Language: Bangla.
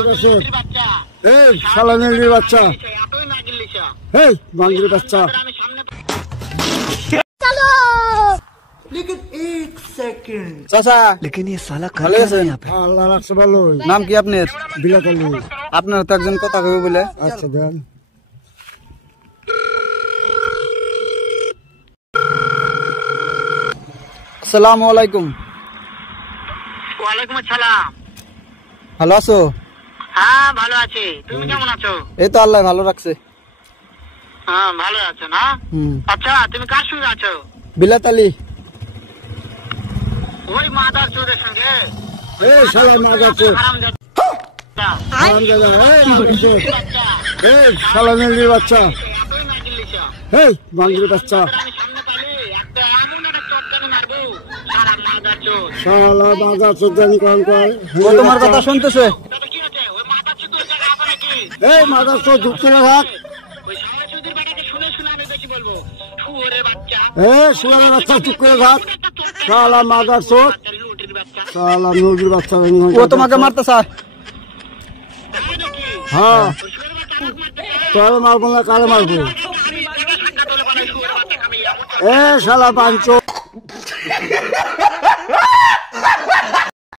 মাগাছে এই শালা নেংড়ির বাচ্চা এই বাঙ্গির বাচ্চা চাচা लेकिन ये साला ভালো আছেন? আল্লাহ রাখছে ভালো। নাম কি আপনার? বিলাতালি। আপনার তো একজন কথা কবে বলে। আচ্ছা দেন। আসসালামু আলাইকুম। ওয়ালাইকুম আসসালাম। ভালো আছো? হ্যাঁ ভালো আছি, তুমি কেমন আছো? এই তো আল্লাহ ভালো রাখছে। হ্যাঁ ভালো আছো না? আচ্ছা তুমি কার সঙ্গে আছো? বিলাতালি। ওই মাদার চোরের সঙ্গে? এই শালা মাগাছে হারামজাদা এই শালা নেংড়ির বাচ্চা এই বাঙ্গির বাচ্চা শালা মাগাছে জানি কোন কয় ও তোমার কথা শুনতেছে। এই মাগাছে চুপ করে থাক। শুয়ারের বাচ্চা চুপ করে থাক। শালা মাগার চোখ শালা মুরগির বাচ্চা। ও তোমাকে মারতে চায়। হ্যাঁ তোর মারবো না কারে মারবো? এ শালা পাঞ্চো